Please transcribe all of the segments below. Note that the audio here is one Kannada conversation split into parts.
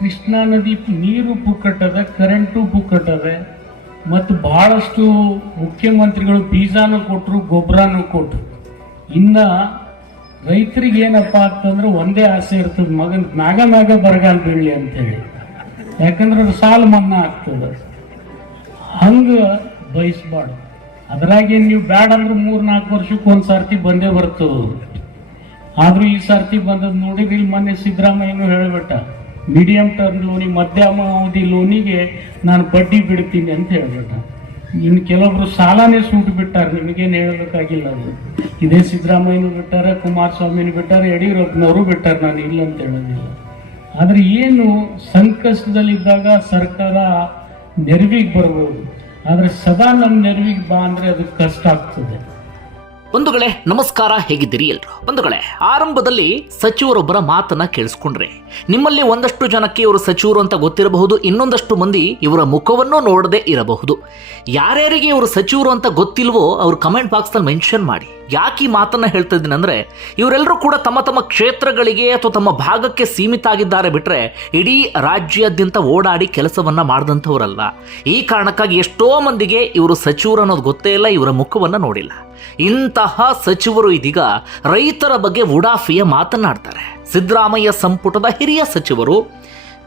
ಕೃಷ್ಣಾ ನದಿ ನೀರು ಪುಕ್ಕಟ್ಟದ ಕರೆಂಟು ಪುಕ್ಕಟ್ಟದೆ, ಮತ್ತು ಬಹಳಷ್ಟು ಮುಖ್ಯಮಂತ್ರಿಗಳು ಬೀಜಾನು ಕೊಟ್ಟರು ಗೊಬ್ಬರನೂ ಕೊಟ್ಟರು ಇನ್ನ ರೈತರಿಗೆ ಏನಪ್ಪ ಅಂತಂದ್ರೆ ಒಂದೇ ಆಸೆ ಇರ್ತದೆ, ಮಗನ ಮ್ಯಾಗ ಮ್ಯಾಗ ಬರಗಾಲ ಬೀಳಲಿ ಅಂತೇಳಿ. ಯಾಕಂದ್ರೆ ಅದು ಸಾಲ ಮನ್ನಾ ಆಗ್ತದೆ. ಹಂಗೆ ಬಯಸ್ಬಾರ್ದು. ಅದ್ರಾಗೇನು ನೀವು ಬ್ಯಾಡ ಅಂದ್ರೆ ಮೂರು ನಾಲ್ಕು ವರ್ಷಕ್ಕೆ ಒಂದು ಸರ್ತಿ ಬಂದೇ ಬರ್ತದೆ. ಆದರೂ ಈ ಸರ್ತಿ ಬಂದದ್ದು ನೋಡಿದ್ರೆ ಇಲ್ಲಿ ಮೊನ್ನೆ ಸಿದ್ದರಾಮಯ್ಯನು ಹೇಳ್ಬಿಟ್ಟ ಮೀಡಿಯಂ ಟರ್ಮ್ ಲೋನಿಗೆ ಮಧ್ಯಮ ಅವಧಿ ಲೋನಿಗೆ ನಾನು ಬಡ್ಡಿ ಬಿಡ್ತೀನಿ ಅಂತ ಹೇಳ್ಬಿಟ್ಟ. ಇನ್ನು ಕೆಲವೊಬ್ರು ಸಾಲನೇ ಸೂಟ್ ಬಿಟ್ಟಾರೆ, ನಿಮಗೇನು ಹೇಳಬೇಕಾಗಿಲ್ಲ ಅದು. ಇದೇ ಸಿದ್ದರಾಮಯ್ಯನು ಬಿಟ್ಟಾರೆ, ಕುಮಾರಸ್ವಾಮಿನೂ ಬಿಟ್ಟಾರೆ, ಯಡಿಯೂರಪ್ಪನವರು ಬಿಟ್ಟಾರೆ, ನಾನು ಇಲ್ಲ ಅಂತ ಹೇಳೋದಿಲ್ಲ. ಆದರೆ ಏನು ಸಂಕಷ್ಟದಲ್ಲಿದ್ದಾಗ ಸರ್ಕಾರ ನೆರವಿಗೆ ಬರ್ಬೋದು ಆದರೆ ಸದಾ ನಮ್ಮ ನೆರವಿಗೆ ಬಾ ಅಂದರೆ ಅದು ಕಷ್ಟ ಆಗ್ತದೆ. ಬಂಧುಗಳೇ, ನಮಸ್ಕಾರ, ಹೇಗಿದ್ದೀರಿ ಎಲ್ರು? ಬಂಧುಗಳೇ, ಆರಂಭದಲ್ಲಿ ಸಚಿವರೊಬ್ಬರ ಮಾತನ್ನ ಕೇಳಿಸ್ಕೊಂಡ್ರೆ. ನಿಮ್ಮಲ್ಲಿ ಒಂದಷ್ಟು ಜನಕ್ಕೆ ಇವರು ಸಚಿವರು ಅಂತ ಗೊತ್ತಿರಬಹುದು, ಇನ್ನೊಂದಷ್ಟು ಮಂದಿ ಇವರ ಮುಖವನ್ನು ನೋಡದೆ ಇರಬಹುದು. ಯಾರ್ಯಾರಿಗೆ ಇವರು ಸಚಿವರು ಅಂತ ಗೊತ್ತಿಲ್ವೋ, ಅವ್ರು ಕಮೆಂಟ್ ಬಾಕ್ಸ್ನಲ್ಲಿ ಮೆನ್ಷನ್ ಮಾಡಿ. ಯಾಕೆ ಈ ಮಾತನ್ನ ಹೇಳ್ತಾ ಇದ್ದೀನಿ ಅಂದ್ರೆ, ಇವರೆಲ್ಲರೂ ಕೂಡ ತಮ್ಮ ತಮ್ಮ ಕ್ಷೇತ್ರಗಳಿಗೆ ಅಥವಾ ತಮ್ಮ ಭಾಗಕ್ಕೆ ಸೀಮಿತ ಆಗಿದ್ದಾರೆ ಬಿಟ್ರೆ ಇಡೀ ರಾಜ್ಯಾದ್ಯಂತ ಓಡಾಡಿ ಕೆಲಸವನ್ನ ಮಾಡಿದಂಥವರಲ್ಲ ಈ ಕಾರಣಕ್ಕಾಗಿ ಎಷ್ಟೋ ಮಂದಿಗೆ ಇವರು ಸಚಿವರು ಅನ್ನೋದು ಗೊತ್ತೇ ಇಲ್ಲ, ಇವರ ಮುಖವನ್ನ ನೋಡಿಲ್ಲ. ಇಂತಹ ಸಚಿವರು ಇದೀಗ ರೈತರ ಬಗ್ಗೆ ಉಡಾಫಿಯ ಮಾತನಾಡ್ತಾರೆ ಸಿದ್ದರಾಮಯ್ಯ ಸಂಪುಟದ ಹಿರಿಯ ಸಚಿವರು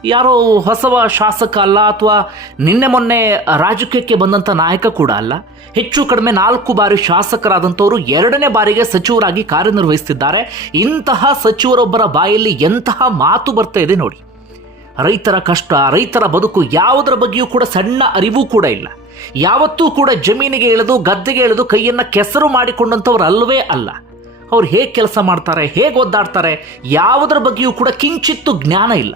ಯಾರೋ ಹೊಸವ ಶಾಸಕ ಅಲ್ಲ ಅಥವಾ ನಿನ್ನೆ ಮೊನ್ನೆ ರಾಜಕೀಯಕ್ಕೆ ಬಂದಂಥ ನಾಯಕ ಕೂಡ ಅಲ್ಲ. ಹೆಚ್ಚು ಕಡಿಮೆ ನಾಲ್ಕು ಬಾರಿ ಶಾಸಕರಾದಂಥವರು ಎರಡನೇ ಬಾರಿಗೆ ಸಚಿವರಾಗಿ ಕಾರ್ಯನಿರ್ವಹಿಸುತ್ತಿದ್ದಾರೆ ಇಂತಹ ಸಚಿವರೊಬ್ಬರ ಬಾಯಲ್ಲಿ ಎಂತಹ ಮಾತು ಬರ್ತಾ ಇದೆ ನೋಡಿ. ರೈತರ ಕಷ್ಟ, ರೈತರ ಬದುಕು ಯಾವುದರ ಬಗ್ಗೆಯೂ ಕೂಡ ಸಣ್ಣ ಅರಿವು ಕೂಡ ಇಲ್ಲ. ಯಾವತ್ತೂ ಕೂಡ ಜಮೀನಿಗೆ ಇಳಿದು ಗದ್ದೆಗೆ ಇಳಿದು ಕೈಯನ್ನ ಕೆಸರು ಮಾಡಿಕೊಂಡಂಥವ್ರು ಅಲ್ಲವೇ ಅಲ್ಲ. ಅವ್ರು ಹೇಗೆ ಕೆಲಸ ಮಾಡ್ತಾರೆ, ಹೇಗೆ ಒದ್ದಾಡ್ತಾರೆ, ಯಾವುದರ ಬಗ್ಗೆಯೂ ಕೂಡ ಕಿಂಚಿತ್ತು ಜ್ಞಾನ ಇಲ್ಲ.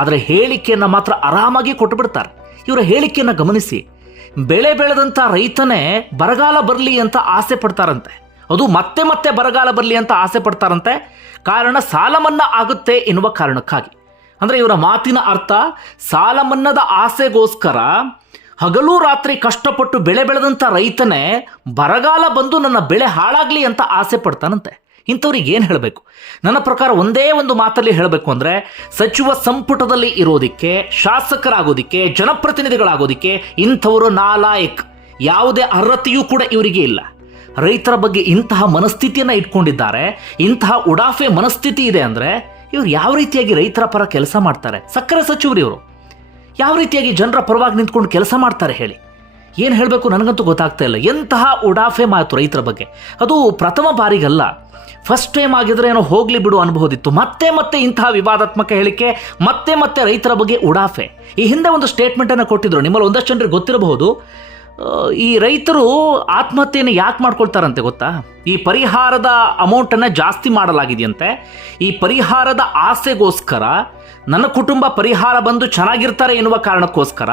ಆದರೆ ಹೇಳಿಕೆಯನ್ನು ಮಾತ್ರ ಆರಾಮಾಗಿ ಕೊಟ್ಟುಬಿಡ್ತಾರೆ. ಇವರ ಹೇಳಿಕೆಯನ್ನು ಗಮನಿಸಿ, ಬೆಳೆ ಬೆಳೆದಂಥ ರೈತನೇ ಬರಗಾಲ ಬರಲಿ ಅಂತ ಆಸೆ ಪಡ್ತಾರಂತೆ. ಅದು ಮತ್ತೆ ಮತ್ತೆ ಬರಗಾಲ ಬರಲಿ ಅಂತ ಆಸೆ ಪಡ್ತಾರಂತೆ. ಕಾರಣ ಸಾಲ ಮನ್ನಾ ಆಗುತ್ತೆ ಎನ್ನುವ ಕಾರಣಕ್ಕಾಗಿ. ಅಂದರೆ ಇವರ ಮಾತಿನ ಅರ್ಥ, ಸಾಲ ಮನ್ನಾದ ಆಸೆಗೋಸ್ಕರ ಹಗಲು ರಾತ್ರಿ ಕಷ್ಟಪಟ್ಟು ಬೆಳೆ ಬೆಳೆದಂಥ ರೈತನೇ ಬರಗಾಲ ಬಂದು ನನ್ನ ಬೆಳೆ ಹಾಳಾಗಲಿ ಅಂತ ಆಸೆ ಪಡ್ತಾನಂತೆ. ಇಂಥವ್ರಿಗೆ ಏನು ಹೇಳಬೇಕು? ನನ್ನ ಪ್ರಕಾರ ಒಂದೇ ಒಂದು ಮಾತಲ್ಲಿ ಹೇಳಬೇಕು ಅಂದರೆ, ಸಚಿವ ಸಂಪುಟದಲ್ಲಿ ಇರೋದಕ್ಕೆ, ಶಾಸಕರಾಗೋದಿಕ್ಕೆ, ಜನಪ್ರತಿನಿಧಿಗಳಾಗೋದಕ್ಕೆ ಇಂಥವರು ನಾಲಾಯಕ್. ಯಾವುದೇ ಅರ್ಹತೆಯೂ ಕೂಡ ಇವರಿಗೆ ಇಲ್ಲ. ರೈತರ ಬಗ್ಗೆ ಇಂತಹ ಮನಸ್ಥಿತಿಯನ್ನು ಇಟ್ಕೊಂಡಿದ್ದಾರೆ, ಇಂತಹ ಉಡಾಫೆ ಮನಸ್ಥಿತಿ ಇದೆ ಅಂದರೆ, ಇವರು ಯಾವ ರೀತಿಯಾಗಿ ರೈತರ ಪರ ಕೆಲಸ ಮಾಡ್ತಾರೆ? ಸಕ್ಕರೆ ಸಚಿವರು ಇವರು ಯಾವ ರೀತಿಯಾಗಿ ಜನರ ಪರವಾಗಿ ನಿಂತ್ಕೊಂಡು ಕೆಲಸ ಮಾಡ್ತಾರೆ ಹೇಳಿ. ಏನು ಹೇಳಬೇಕು ನನಗಂತೂ ಗೊತ್ತಾಗ್ತಾ ಇಲ್ಲ. ಎಂತಹ ಉಡಾಫೆ ಮಾತು ರೈತರ ಬಗ್ಗೆ. ಅದು ಪ್ರಥಮ ಬಾರಿಗಲ್ಲ. ಫಸ್ಟ್ ಟೈಮ್ ಆಗಿದ್ರೆ ಏನೋ ಹೋಗ್ಲಿ ಬಿಡು ಅನ್ಬಹುದಿತ್ತು. ಮತ್ತೆ ಮತ್ತೆ ಇಂತಹ ವಿವಾದಾತ್ಮಕ ಹೇಳಿಕೆ, ಮತ್ತೆ ಮತ್ತೆ ರೈತರ ಬಗ್ಗೆ ಉಡಾಫೆ. ಈ ಹಿಂದೆ ಒಂದು ಸ್ಟೇಟ್ಮೆಂಟನ್ನು ಕೊಟ್ಟಿದ್ರು. ನಿಮ್ಮಲ್ಲಿ ಒಂದಷ್ಟು ಜನರಿಗೆ ಗೊತ್ತಿರಬಹುದು. ಈ ರೈತರು ಆತ್ಮಹತ್ಯೆಯನ್ನು ಯಾಕೆ ಮಾಡ್ಕೊಳ್ತಾರಂತೆ ಗೊತ್ತಾ? ಈ ಪರಿಹಾರದ ಅಮೌಂಟನ್ನು ಜಾಸ್ತಿ ಮಾಡಲಾಗಿದೆಯಂತೆ. ಈ ಪರಿಹಾರದ ಆಸೆಗೋಸ್ಕರ, ನನ್ನ ಕುಟುಂಬ ಪರಿಹಾರ ಬಂದು ಚೆನ್ನಾಗಿರ್ತಾರೆ ಎನ್ನುವ ಕಾರಣಕ್ಕೋಸ್ಕರ,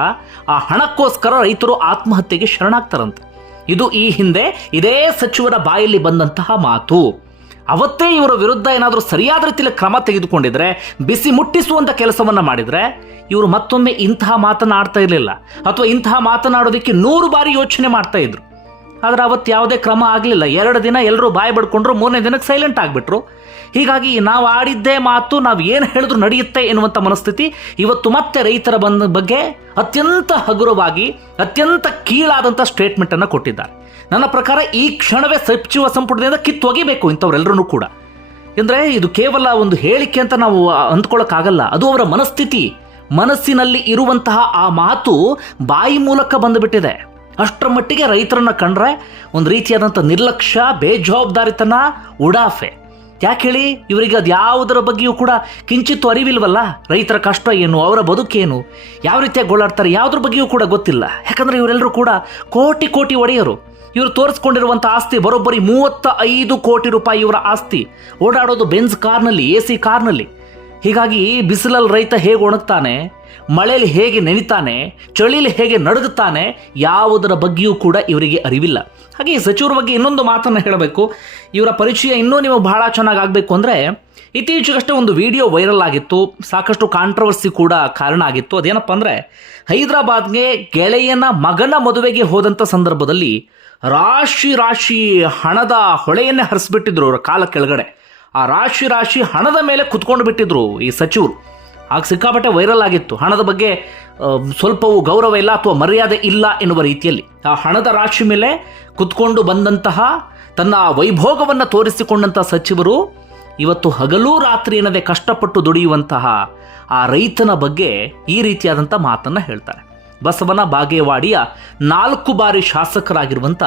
ಆ ಹಣಕ್ಕೋಸ್ಕರ ರೈತರು ಆತ್ಮಹತ್ಯೆಗೆ ಶರಣಾಗ್ತಾರಂತೆ. ಇದು ಈ ಹಿಂದೆ ಇದೇ ಸಚಿವರ ಬಾಯಲ್ಲಿ ಬಂದಂತಹ ಮಾತು. ಅವತ್ತೇ ಇವರ ವಿರುದ್ಧ ಏನಾದರೂ ಸರಿಯಾದ ರೀತಿಯಲ್ಲಿ ಕ್ರಮ ತೆಗೆದುಕೊಂಡಿದ್ರೆ, ಬಿಸಿ ಮುಟ್ಟಿಸುವಂಥ ಕೆಲಸವನ್ನು ಮಾಡಿದರೆ, ಇವರು ಮತ್ತೊಮ್ಮೆ ಇಂತಹ ಮಾತನಾಡ್ತಾ ಇರಲಿಲ್ಲ. ಅಥವಾ ಇಂತಹ ಮಾತನಾಡೋದಕ್ಕೆ ನೂರು ಬಾರಿ ಯೋಚನೆ ಮಾಡ್ತಾ ಇದ್ರು. ಆದರೆ ಅವತ್ತು ಯಾವುದೇ ಕ್ರಮ ಆಗಲಿಲ್ಲ. ಎರಡು ದಿನ ಎಲ್ಲರೂ ಬಾಯಿ ಬಡ್ಕೊಂಡ್ರು, ಮೂರನೇ ದಿನಕ್ಕೆ ಸೈಲೆಂಟ್ ಆಗಿಬಿಟ್ರು. ಹೀಗಾಗಿ ನಾವು ಆಡಿದ್ದೇ ಮಾತು, ನಾವು ಏನು ಹೇಳಿದ್ರು ನಡೆಯುತ್ತೆ ಎನ್ನುವಂಥ ಮನಸ್ಥಿತಿ ಇವತ್ತು ಮತ್ತೆ ರೈತರ ಬಂದ ಬಗ್ಗೆ ಅತ್ಯಂತ ಹಗುರವಾಗಿ, ಅತ್ಯಂತ ಕೀಳಾದಂಥ ಸ್ಟೇಟ್ಮೆಂಟನ್ನು ಕೊಟ್ಟಿದ್ದಾರೆ. ನನ್ನ ಪ್ರಕಾರ ಈ ಕ್ಷಣವೇ ಸಚಿವ ಸಂಪುಟದಿಂದ ಕಿತ್ತೊಗಿಬೇಕು ಇಂಥವ್ರೆಲ್ಲರೂ ಕೂಡ. ಅಂದರೆ ಇದು ಕೇವಲ ಒಂದು ಹೇಳಿಕೆ ಅಂತ ನಾವು ಅಂದ್ಕೊಳ್ಳೋಕ್ಕಾಗಲ್ಲ ಅದು ಅವರ ಮನಸ್ಥಿತಿ. ಮನಸ್ಸಿನಲ್ಲಿ ಇರುವಂತಹ ಆ ಮಾತು ಬಾಯಿ ಮೂಲಕ ಬಂದುಬಿಟ್ಟಿದೆ. ಅಷ್ಟರ ಮಟ್ಟಿಗೆ ರೈತರನ್ನ ಕಂಡ್ರೆ ಒಂದು ರೀತಿಯಾದಂಥ ನಿರ್ಲಕ್ಷ್ಯ, ಬೇಜವಾಬ್ದಾರಿತನ, ಉಡಾಫೆ. ಯಾಕೆ ಹೇಳಿ? ಇವರಿಗೆ ಅದು ಯಾವುದರ ಬಗ್ಗೆಯೂ ಕೂಡ ಕಿಂಚಿತ್ತು ಅರಿವಿಲ್ವಲ್ಲ? ರೈತರ ಕಷ್ಟ ಏನು? ಅವರ ಬದುಕೇನು ಯಾವ ರೀತಿಯಾಗಿ ಗೋಳಾಡ್ತಾರೆ? ಯಾವುದ್ರ ಬಗ್ಗೆಯೂ ಕೂಡ ಗೊತ್ತಿಲ್ಲ. ಯಾಕಂದರೆ ಇವರೆಲ್ಲರೂ ಕೂಡ ಕೋಟಿ ಕೋಟಿ ಒಡೆಯರು. ಇವರು ತೋರಿಸ್ಕೊಂಡಿರುವಂಥ ಆಸ್ತಿ ಬರೋಬ್ಬರಿ ಮೂವತ್ತ ಐದು ಕೋಟಿ ರೂಪಾಯಿ ಇವರ ಆಸ್ತಿ. ಓಡಾಡೋದು ಬೆನ್ಸ್ ಕಾರ್ನಲ್ಲಿ ಎ ಸಿ ಕಾರ್ನಲ್ಲಿ ಹೀಗಾಗಿ ಬಿಸಿಲಲ್ಲಿ ರೈತ ಹೇಗೆ ಒಣಗ್ತಾನೆ? ಮಳೆಯಲ್ಲಿ ಹೇಗೆ ನೆನಿತಾನೆ, ಚಳಿಯಲ್ಲಿ ಹೇಗೆ ನಡುಗುತ್ತಾನೆ, ಯಾವುದರ ಬಗ್ಗೆಯೂ ಕೂಡ ಇವರಿಗೆ ಅರಿವಿಲ್ಲ. ಹಾಗೆ ಈ ಸಚಿವರ ಬಗ್ಗೆ ಇನ್ನೊಂದು ಮಾತನ್ನು ಹೇಳಬೇಕು. ಇವರ ಪರಿಚಯ ಇನ್ನೂ ನೀವು ಬಹಳ ಚೆನ್ನಾಗಿ ಆಗಬೇಕು ಅಂದರೆ, ಇತ್ತೀಚೆಗಷ್ಟೇ ಒಂದು ವಿಡಿಯೋ ವೈರಲ್ ಆಗಿತ್ತು, ಸಾಕಷ್ಟು ಕಾಂಟ್ರವರ್ಸಿ ಕೂಡ ಕಾರಣ ಆಗಿತ್ತು. ಅದೇನಪ್ಪ ಅಂದರೆ, ಹೈದರಾಬಾದ್ಗೆ ಗೆಳೆಯನ ಮಗನ ಮದುವೆಗೆ ಹೋದಂಥ ಸಂದರ್ಭದಲ್ಲಿ ರಾಶಿ ರಾಶಿ ಹಣದ ಹೊಳೆಯನ್ನೇ ಹರಿಸ್ಬಿಟ್ಟಿದ್ರು ಅವರ ಕಾಲ ಕೆಳಗಡೆ. ಆ ರಾಶಿ ರಾಶಿ ಹಣದ ಮೇಲೆ ಕುತ್ಕೊಂಡು ಬಿಟ್ಟಿದ್ರು ಈ ಸಚಿವರು. ಆಗ ಸಿಕ್ಕಾಪಟ್ಟೆ ವೈರಲ್ ಆಗಿತ್ತು. ಹಣದ ಬಗ್ಗೆ ಸ್ವಲ್ಪವೂ ಗೌರವ ಇಲ್ಲ ಅಥವಾ ಮರ್ಯಾದೆ ಇಲ್ಲ ಎನ್ನುವ ರೀತಿಯಲ್ಲಿ. ಆ ಹಣದ ರಾಶಿ ಮೇಲೆ ಕುತ್ಕೊಂಡು ಬಂದಂತಹ ತನ್ನ ವೈಭೋಗವನ್ನು ತೋರಿಸಿಕೊಂಡಂತಹ ಸಚಿವರು ಇವತ್ತು ಹಗಲೂ ರಾತ್ರಿ ಎನ್ನದೆ ಕಷ್ಟಪಟ್ಟು ದುಡಿಯುವಂತಹ ಆ ರೈತನ ಬಗ್ಗೆ ಈ ರೀತಿಯಾದಂಥ ಮಾತನ್ನು ಹೇಳ್ತಾರೆ. ಬಸವನ ಬಾಗೇವಾಡಿಯ ನಾಲ್ಕು ಬಾರಿ ಶಾಸಕರಾಗಿರುವಂಥ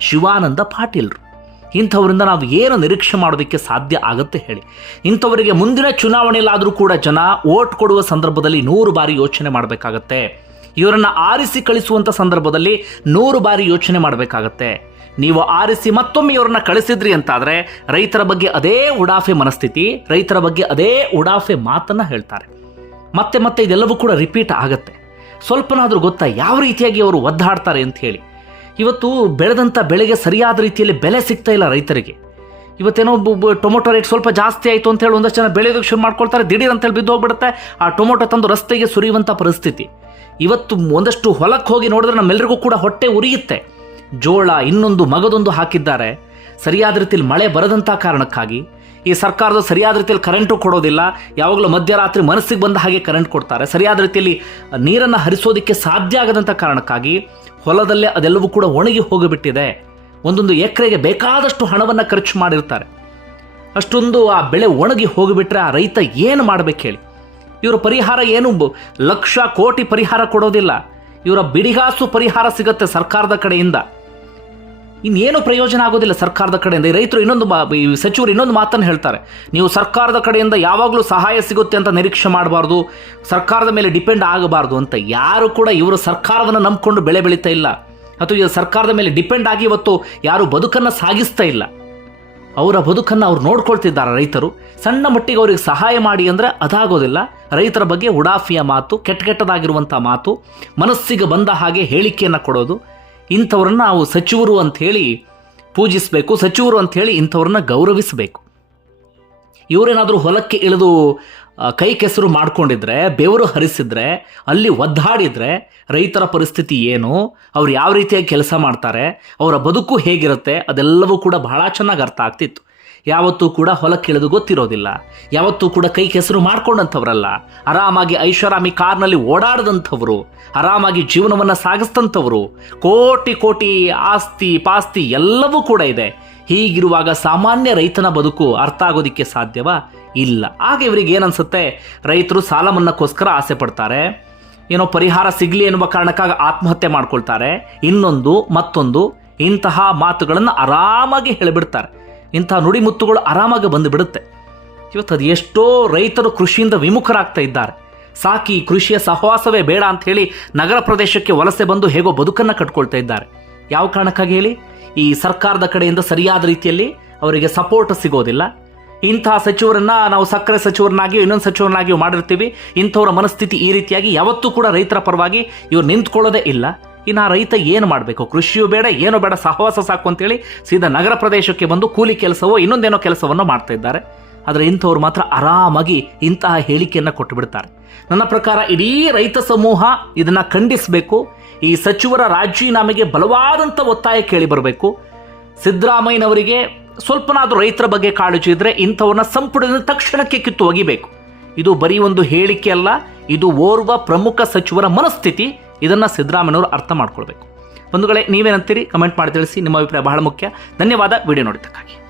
ಶಿವಾನಂದ ಪಾಟೀಲ್ರು. ಇಂಥವರಿಂದ ನಾವು ಏನು ನಿರೀಕ್ಷೆ ಮಾಡೋದಕ್ಕೆ ಸಾಧ್ಯ ಆಗುತ್ತೆ ಹೇಳಿ. ಇಂಥವರಿಗೆ ಮುಂದಿನ ಚುನಾವಣೆಯಲ್ಲಾದರೂ ಕೂಡ ಜನ ಓಟ್ ಕೊಡುವ ಸಂದರ್ಭದಲ್ಲಿ ನೂರು ಬಾರಿ ಯೋಚನೆ ಮಾಡಬೇಕಾಗತ್ತೆ. ಇವರನ್ನು ಆರಿಸಿ ಕಳಿಸುವಂಥ ಸಂದರ್ಭದಲ್ಲಿ ನೂರು ಬಾರಿ ಯೋಚನೆ ಮಾಡಬೇಕಾಗತ್ತೆ. ನೀವು ಆರಿಸಿ ಮತ್ತೊಮ್ಮೆ ಇವರನ್ನ ಕಳಿಸಿದ್ರಿ ಅಂತಾದರೆ ರೈತರ ಬಗ್ಗೆ ಅದೇ ಉಡಾಫೆ ಮನಸ್ಥಿತಿ, ರೈತರ ಬಗ್ಗೆ ಅದೇ ಉಡಾಫೆ ಮಾತನ್ನು ಹೇಳ್ತಾರೆ. ಮತ್ತೆ ಮತ್ತೆ ಇದೆಲ್ಲವೂ ಕೂಡ ರಿಪೀಟ್ ಆಗುತ್ತೆ. ಸ್ವಲ್ಪನಾದರೂ ಗೊತ್ತಾ ಯಾವ ರೀತಿಯಾಗಿ ಅವರು ಒದ್ದಾಡ್ತಾರೆ ಅಂತ ಹೇಳಿ. ಇವತ್ತು ಬೆಳೆದಂಥ ಬೆಳೆಗೆ ಸರಿಯಾದ ರೀತಿಯಲ್ಲಿ ಬೆಲೆ ಸಿಗ್ತಾ ಇಲ್ಲ ರೈತರಿಗೆ. ಇವತ್ತೇನೋ ಟೊಮೊಟೊ ರೇಟ್ ಸ್ವಲ್ಪ ಜಾಸ್ತಿ ಆಯಿತು ಅಂತ ಹೇಳಿ ಒಂದಷ್ಟು ಜನ ಬೆಳೆಯೋದಕ್ಕೆ ಶುರು ಮಾಡ್ಕೊಳ್ತಾರೆ, ದಿಢೀರ್ ಅಂತೇಳಿ ಬಿದ್ದು ಹೋಗ್ಬಿಡುತ್ತೆ. ಆ ಟೊಮೊಟೊ ತಂದು ರಸ್ತೆಗೆ ಸುರಿಯುವಂಥ ಪರಿಸ್ಥಿತಿ. ಇವತ್ತು ಒಂದಷ್ಟು ಹೊಲಕ್ಕೆ ಹೋಗಿ ನೋಡಿದ್ರೆ ನಮ್ಮೆಲ್ಲರಿಗೂ ಕೂಡ ಹೊಟ್ಟೆ ಉರಿಯುತ್ತೆ. ಜೋಳ ಇನ್ನೊಂದು ಮಗದೊಂದು ಹಾಕಿದ್ದಾರೆ. ಸರಿಯಾದ ರೀತಿಯಲ್ಲಿ ಮಳೆ ಬರದಂಥ ಕಾರಣಕ್ಕಾಗಿ. ಈ ಸರ್ಕಾರದ ಸರಿಯಾದ ರೀತಿಯಲ್ಲಿ ಕರೆಂಟು ಕೊಡೋದಿಲ್ಲ. ಯಾವಾಗಲೂ ಮಧ್ಯರಾತ್ರಿ ಮನಸ್ಸಿಗೆ ಬಂದ ಹಾಗೆ ಕರೆಂಟ್ ಕೊಡ್ತಾರೆ. ಸರಿಯಾದ ರೀತಿಯಲ್ಲಿ ನೀರನ್ನು ಹರಿಸೋದಕ್ಕೆ ಸಾಧ್ಯ ಆಗದಂಥ ಕಾರಣಕ್ಕಾಗಿ ಹೊಲದಲ್ಲೇ ಅದೆಲ್ಲವೂ ಕೂಡ ಒಣಗಿ ಹೋಗಿಬಿಟ್ಟಿದೆ. ಒಂದೊಂದು ಎಕರೆಗೆ ಬೇಕಾದಷ್ಟು ಹಣವನ್ನು ಖರ್ಚು ಮಾಡಿರ್ತಾರೆ. ಅಷ್ಟೊಂದು ಆ ಬೆಳೆ ಒಣಗಿ ಹೋಗಿಬಿಟ್ರೆ ಆ ರೈತ ಏನು ಮಾಡಬೇಕು ಹೇಳಿ? ಇವರ ಪರಿಹಾರ ಏನು? ಲಕ್ಷ ಕೋಟಿ ಪರಿಹಾರ ಕೊಡೋದಿಲ್ಲ. ಇವರ ಬಿಡಿಗಾಸು ಪರಿಹಾರ ಸಿಗುತ್ತೆ ಸರ್ಕಾರದ ಕಡೆಯಿಂದ. ಇನ್ನೇನು ಪ್ರಯೋಜನ ಆಗೋದಿಲ್ಲ ಸರ್ಕಾರದ ಕಡೆಯಿಂದ. ರೈತರು ಇನ್ನೊಂದು ಸಚಿವರು ಇನ್ನೊಂದು ಮಾತನ್ನು ಹೇಳ್ತಾರೆ. ನೀವು ಸರ್ಕಾರದ ಕಡೆಯಿಂದ ಯಾವಾಗಲೂ ಸಹಾಯ ಸಿಗುತ್ತೆ ಅಂತ ನಿರೀಕ್ಷೆ ಮಾಡಬಾರ್ದು. ಸರ್ಕಾರದ ಮೇಲೆ ಡಿಪೆಂಡ್ ಆಗಬಾರ್ದು ಅಂತ ಯಾರು ಕೂಡ ಇವರು ಸರ್ಕಾರವನ್ನು ನಂಬಿಕೊಂಡು ಬೆಳೆ ಬೆಳೀತಾ ಇಲ್ಲ. ಅಥವಾ ಈ ಸರ್ಕಾರದ ಮೇಲೆ ಡಿಪೆಂಡ್ ಆಗಿ ಇವತ್ತು ಯಾರು ಬದುಕನ್ನು ಸಾಗಿಸ್ತಾ ಇಲ್ಲ. ಅವರ ಬದುಕನ್ನು ಅವ್ರು ನೋಡ್ಕೊಳ್ತಿದ್ದಾರೆ ರೈತರು. ಸಣ್ಣ ಮಟ್ಟಿಗೆ ಅವರಿಗೆ ಸಹಾಯ ಮಾಡಿ ಅಂದರೆ ಅದಾಗೋದಿಲ್ಲ. ರೈತರ ಬಗ್ಗೆ ಉಡಾಫಿಯ ಮಾತು, ಕೆಟ್ಟ ಕೆಟ್ಟದಾಗಿರುವಂಥ ಮಾತು, ಮನಸ್ಸಿಗೆ ಬಂದ ಹಾಗೆ ಹೇಳಿಕೆಯನ್ನು ಕೊಡೋದು. ಇಂಥವ್ರನ್ನ ನಾವು ಸಚಿವರು ಅಂತ ಹೇಳಿ ಪೂಜಿಸಬೇಕು, ಸಚಿವರು ಅಂತ ಹೇಳಿ ಇಂಥವ್ರನ್ನ ಗೌರವಿಸಬೇಕು. ಇವರೇನಾದರೂ ಹೊಲಕ್ಕೆ ಇಳಿದು ಕೈ ಕೆಸರು ಮಾಡಿಕೊಂಡಿದ್ರೆ, ಬೆವರು ಹರಿಸಿದ್ರೆ, ಅಲ್ಲಿ ಒದ್ದಾಡಿದರೆ ರೈತರ ಪರಿಸ್ಥಿತಿ ಏನು, ಅವ್ರು ಯಾವ ರೀತಿಯಾಗಿ ಕೆಲಸ ಮಾಡ್ತಾರೆ, ಅವರ ಬದುಕು ಹೇಗಿರುತ್ತೆ, ಅದೆಲ್ಲವೂ ಕೂಡ ಬಹಳ ಚೆನ್ನಾಗಿ ಅರ್ಥ ಆಗ್ತಿತ್ತು. ಯಾವತ್ತೂ ಕೂಡ ಹೊಲಕ್ಕೆ ಇಳಿದು ಗೊತ್ತಿರೋದಿಲ್ಲ. ಯಾವತ್ತೂ ಕೂಡ ಕೈ ಕೆಸರು ಮಾಡ್ಕೊಂಡಂಥವ್ರಲ್ಲ. ಆರಾಮಾಗಿ ಐಷಾರಾಮಿ ಕಾರ್ನಲ್ಲಿ ಓಡಾಡದಂಥವ್ರು, ಆರಾಮಾಗಿ ಜೀವನವನ್ನು ಸಾಗಿಸ್ತಂಥವ್ರು, ಕೋಟಿ ಕೋಟಿ ಆಸ್ತಿ ಪಾಸ್ತಿ ಎಲ್ಲವೂ ಕೂಡ ಇದೆ. ಹೀಗಿರುವಾಗ ಸಾಮಾನ್ಯ ರೈತನ ಬದುಕು ಅರ್ಥ ಆಗೋದಿಕ್ಕೆ ಸಾಧ್ಯವಾ? ಇಲ್ಲ. ಆಗ ಇವರಿಗೆ ಏನನ್ಸುತ್ತೆ? ರೈತರು ಸಾಲ ಮನ್ನಕ್ಕೋಸ್ಕರ ಆಸೆ ಪಡ್ತಾರೆ. ಏನೋ ಪರಿಹಾರ ಸಿಗಲಿ ಎನ್ನುವ ಕಾರಣಕ್ಕಾಗಿ ಆತ್ಮಹತ್ಯೆ ಮಾಡ್ಕೊಳ್ತಾರೆ. ಇನ್ನೊಂದು, ಮತ್ತೊಂದು, ಇಂತಹ ಮಾತುಗಳನ್ನು ಆರಾಮಾಗಿ ಹೇಳಿಬಿಡ್ತಾರೆ. ಇಂತಹ ನುಡಿಮುತ್ತುಗಳು ಆರಾಮಾಗಿ ಬಂದು ಬಿಡುತ್ತೆ ಇವತ್ತು ಅದು ಎಷ್ಟೋ ರೈತರು ಕೃಷಿಯಿಂದ ವಿಮುಖರಾಗ್ತಾ ಇದ್ದಾರೆ. ಸಾಕಿ ಕೃಷಿಯ ಸಹವಾಸವೇ ಬೇಡ ಅಂತ ಹೇಳಿ ನಗರ ಪ್ರದೇಶಕ್ಕೆ ವಲಸೆ ಬಂದು ಹೇಗೋ ಬದುಕನ್ನು ಕಟ್ಕೊಳ್ತಾ ಇದ್ದಾರೆ. ಯಾವ ಕಾರಣಕ್ಕಾಗಿ ಹೇಳಿ? ಈ ಸರ್ಕಾರದ ಕಡೆಯಿಂದ ಸರಿಯಾದ ರೀತಿಯಲ್ಲಿ ಅವರಿಗೆ ಸಪೋರ್ಟ್ ಸಿಗೋದಿಲ್ಲ. ಇಂತಹ ಸಚಿವರನ್ನ ನಾವು ಸಕ್ಕರೆ ಸಚಿವರನ್ನಾಗಿಯೋ ಇನ್ನೊಂದು ಸಚಿವರನ್ನಾಗಿಯೋ ಮಾಡಿರ್ತೀವಿ. ಇಂಥವರ ಮನಸ್ಥಿತಿ ಈ ರೀತಿಯಾಗಿ ಯಾವತ್ತೂ ಕೂಡ ರೈತರ ಪರವಾಗಿ ಇವರು ನಿಂತ್ಕೊಳ್ಳೋದೇ ಇಲ್ಲ. ಇನ್ನು ಆ ರೈತ ಏನು ಮಾಡಬೇಕು? ಕೃಷಿಯೂ ಬೇಡ, ಏನು ಬೇಡ, ಸಹವಾಸ ಸಾಕು ಅಂತೇಳಿ ಸೀದಾ ನಗರ ಪ್ರದೇಶಕ್ಕೆ ಬಂದು ಕೂಲಿ ಕೆಲಸವೋ ಇನ್ನೊಂದೇನೋ ಕೆಲಸವನ್ನು ಮಾಡ್ತಾ ಇದ್ದಾರೆ. ಆದರೆ ಇಂಥವ್ರು ಮಾತ್ರ ಆರಾಮಾಗಿ ಇಂತಹ ಹೇಳಿಕೆಯನ್ನು ಕೊಟ್ಟು ಬಿಡ್ತಾರೆ ನನ್ನ ಪ್ರಕಾರ ಇಡೀ ರೈತ ಸಮೂಹ ಇದನ್ನು ಖಂಡಿಸಬೇಕು. ಈ ಸಚಿವರ ರಾಜೀನಾಮೆಗೆ ಬಲವಾದಂಥ ಒತ್ತಾಯ ಕೇಳಿ ಬರಬೇಕು. ಸಿದ್ದರಾಮಯ್ಯನವರಿಗೆ ಸ್ವಲ್ಪನಾದರೂ ರೈತರ ಬಗ್ಗೆ ಕಾಳಜಿ ಇದ್ದರೆ ಇಂಥವ್ರನ್ನ ಸಂಪುಟದಿಂದ ತಕ್ಷಣಕ್ಕೆ ಕಿತ್ತು ಒಗಿಬೇಕು ಇದು ಬರೀ ಒಂದು ಹೇಳಿಕೆ ಅಲ್ಲ, ಇದು ಓರ್ವ ಪ್ರಮುಖ ಸಚಿವರ ಮನಸ್ಥಿತಿ. ಇದನ್ನ ಸಿದ್ದರಾಮಯ್ಯವರು ಅರ್ಥ ಮಾಡ್ಕೊಳ್ಬೇಕು. ಬಂಧುಗಳೇ, ನೀವೇನಂತೀರಿ? ಕಮೆಂಟ್ ಮಾಡಿ ತಿಳಿಸಿ. ನಿಮ್ಮ ಅಭಿಪ್ರಾಯ ಬಹಳ ಮುಖ್ಯ. ಧನ್ಯವಾದ. ವಿಡಿಯೋ ನೋಡಿದ್ದಕ್ಕಾಗಿ.